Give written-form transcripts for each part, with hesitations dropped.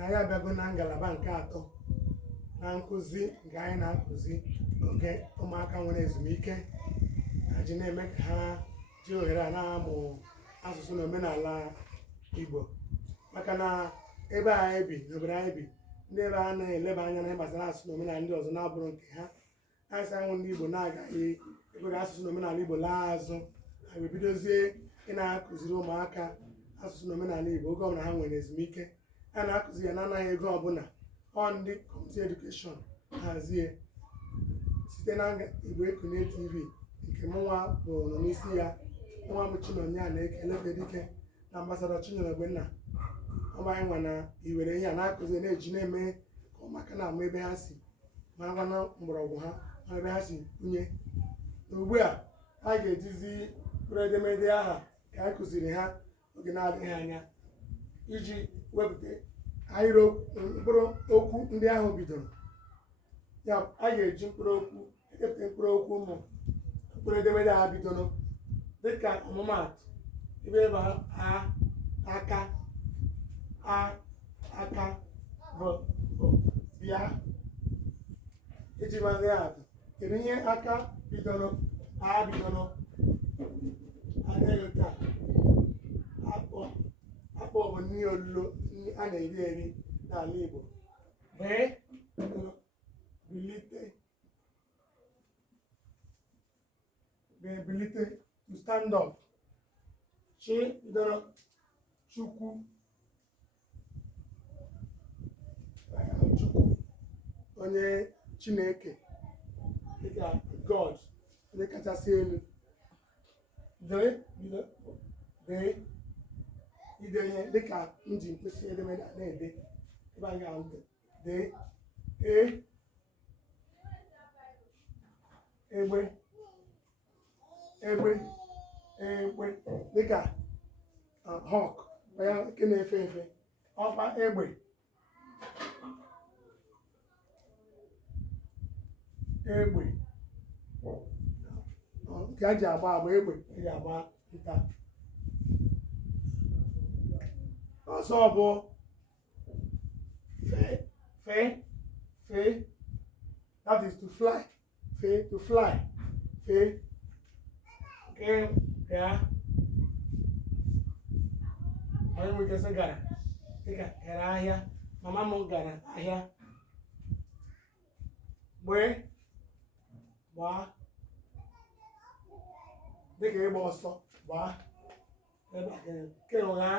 na anyị abịago na ngalaba nke atọ na nkụzi nke anyị na-akụzi oge ụmụaka nwere ezumike na ji na-eme ka ha ji ohere a na-amụ asụsụ na omenala Igbo maka na ebe anyị bi n'obodo anyị bi ndị ebe a na-eleba anya na gbasara asụsụ na omenala ndị ọzọ na-abụrụ nke ha anyị sị anwụ ndị Igbo na-agaghị ekwere asụsụ na omenala Igbo laa azụ ha ebidozie ị na-akụziri ụmụaka asụsụ na omenala Igbo oge ọbụla ha nwere ezumike a na-akụzi ya na-anaghị ego ọbụla ọ ndị kọmiti edukeshọn hazie site na Igbo Ekunne TV nke mụnwa bụ nọ n'isi ya nwa bụ Chinonye na-ekele dike na ambasadọ Chinyere Ogbenna ọgbanyị nwa na iwere ihe a na-akụzi na-eji na-eme ka ụmụaka na-amụ ebe ha si marakwa na mgbọrọgwụ ha ma ebe ha si kwunye ugbu a a ga-ejizi mkpụrụ edemede aha ka a kụziri ha oge na-adịghị anya iji wepụta mkpụrụ okwu ndị ahụ bidoro ya a ga-eji mkpụrụ okwu ekepụta mkpụrụ okwu ụmụ mkpụrụ edemede ha bidoro dịka ọmụmaatụ ebe aka aka bụ bịa iji mazi atụ kedu ihe aka bidoro bidoro adịghị taa akpọ bụ nri olilo a na-eri eri n'ala Igbo bee bilite to stand up chi bidoro Chukwu onye Chineke dịka God onye kachasị elu dee ide ihe dịka nji mkpịsị edemede na-ede ebe anyị ga-ahụ dee egbe dịka hawk ya nke na-efe efe ọkpa egbe nke a ji agba egbe eji agba nta ọzọ bụ fee that is to fly to fly ya onye nwere ike gara dịka gara ahịa mama m gara ahịa gbaa dịka ịgba ọsọ gbaa ke ụgha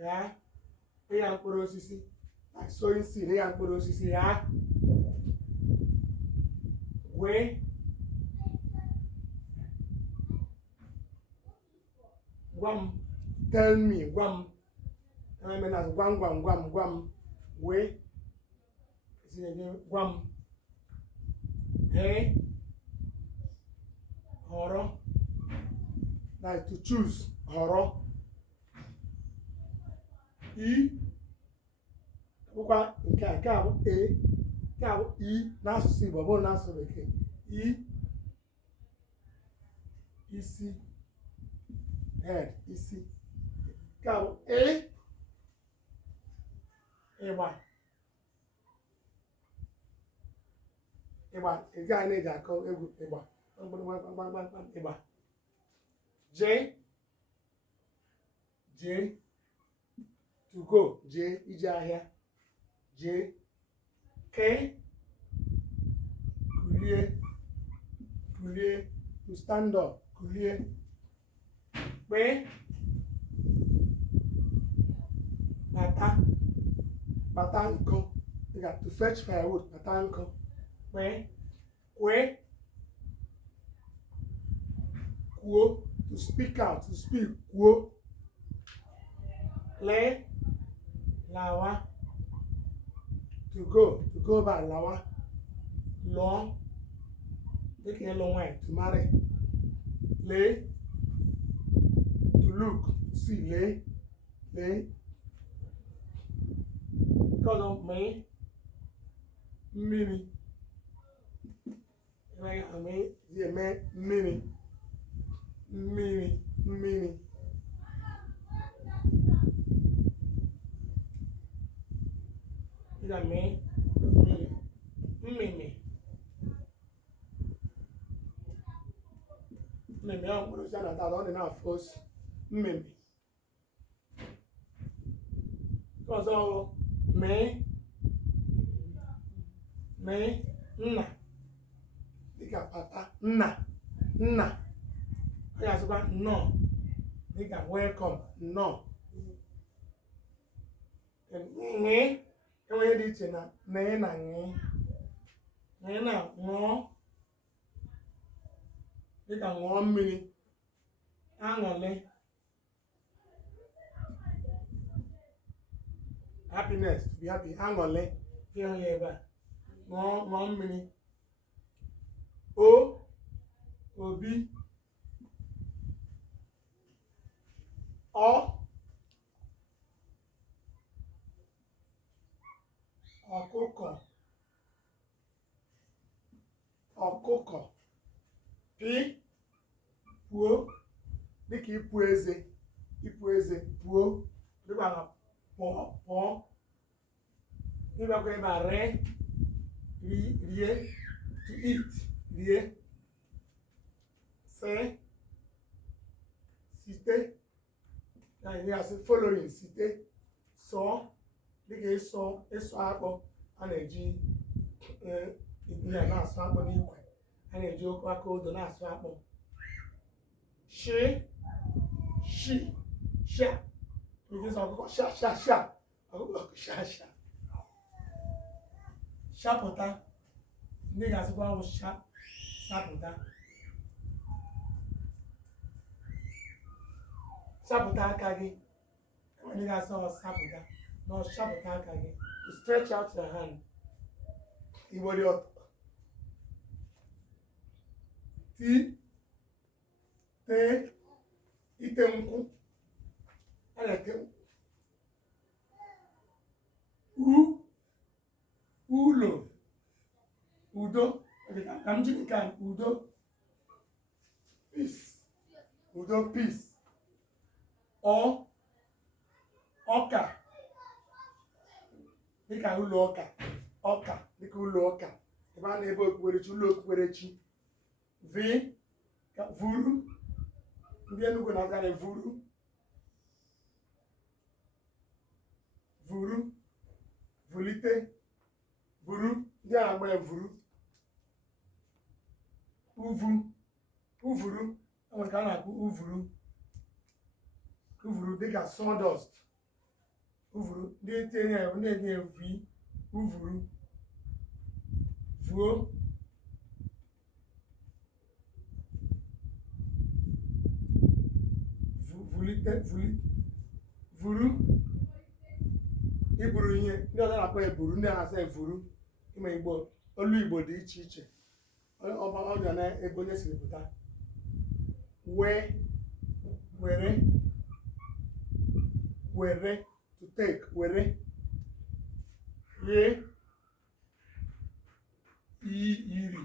ghaa ịgha mkpụrụ osisi like sowing seed ịgha mkpụrụ osisi ghaa wee gwa m tell me gwa m gwa m wee gwa m họrọ like to choose họrọ bụkwa nke a bụ nke a bụ n'asụsụ Igbo bụrụ n'asụsụ Bekee isi head isi nke a bụ ịgba ị gaghị na-eji akọ egwu ịgba ịgba jee to go jee ije ahịa jee kulie to stand up kulie bata nkụ to fetch firewood bata nkụ kwuo to speak out to speak kwuo lawa to go back lawa lụọ dịka ịlụ nwanyị to marry lee to look to see lee because of me mmiri mmiri dịka mee mmiri mmịmị mmịmị ahụ mkpụrụ osisi a na-ata ọ dị na-afụ osi mmịmị nke ọzọ bụ mee nna dịka papa nna ọ ga-asịkwa nnọọ dịka welcome nnọọ ṅị enweghị dị iche na nee na ṅị na ṅụọ dịka ṅụọ mmiri aṅụrị happiness to be happy aṅụrị ịhụ ya ebe a ṅụọ mmiri obi ọkụkọ puo dịka ịpụ eze puo dịkwa na pụọ ịbịakwa ebe a rie to eat rie site na ihe asị following site sọọ dịka ịsọ akpọ a na-eji ihe a na-asụ akpọ n'ikwe a na-eji okwu aka odo na-asụ akpọ sha ọkụkọ sha ọkụkọ sha shapụta ndị ga-asịkwa ahụ sapụta aka gị ndị ga-asị ọ sapụta na ọ shapụta aka gị to stretch out your hand Igbo dị ọtọ ite nkwụ a na-ete ụlọ udo ka m jiri ka udo peace ọka dịka ụlọ ọka dịka ụlọ ọka ebe a na-ebe okpukperechi ụlọ okpukperechi vuru ndị Enugu na-azara vulite buru ndị a na-agba vuru uvuru enwere ka a na-akpụ uvuru dịka sawdust uvuru ndị etinye ya na-enye uvuru vuo vuru iburu ihe ndị ọzọ na-akpọ eburu ndị a na-asa evuru ime Igbo olu Igbo dị iche iche ọbịa na ebe onye siri pụta were to take were yiri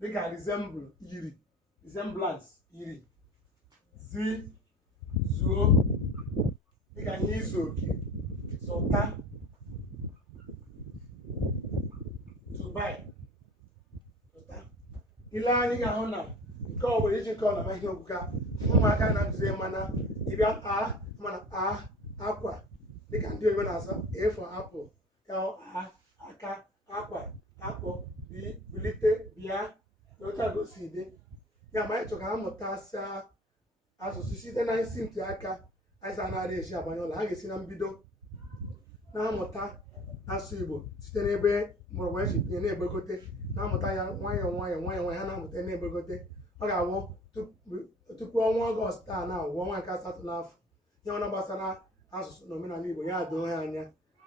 dịka resemblance yiri zuo dịka ihe izu oke zụta to buy ile anyị ga-ahụ na nke ọ bụla iji nke ọ na-ama ihe okwuka ụmụaka na-akụzi mana ịbịa mana akwa dịka ndị oyibo na-asọ A for apple ka aka akwa akpọ bilite bịa otu a gosi dị ya ma anyị chọrọ ka ha mụtasịa asụsụ site na isi ntị aka anyị anaghị eji agbanye ụlọ ha ga-esi na mbido na-amụta asụ Igbo site n'ebe mụrụ wee ji binye na-egbegote na-amụta ya nwayọọ ha na-amụta na-egbegote ọ ga-awụ tupu ọnwa Ọgọst a na-awụ ọnwa nke asatọ n'afọ ihe ọna gbasara asụsụ na omenala Igbo ya doo ha anya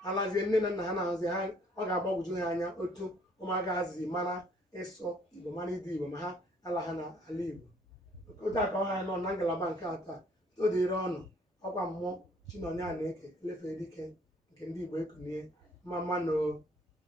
alazie nne na nna ha na-ahụzi ha ọ ga-agbagwoju ha anya otu ụmụaka hazi mara ịsụ Igbo mara ide Igbo ma ha ala ha na ala Igbo otu aka ọ ha nọ na ngalaba nke atọ o dịrị ọnụ ọkwa mmụọ Chinonye Anaeke elefere dike nke ndị Igbo ekunie mma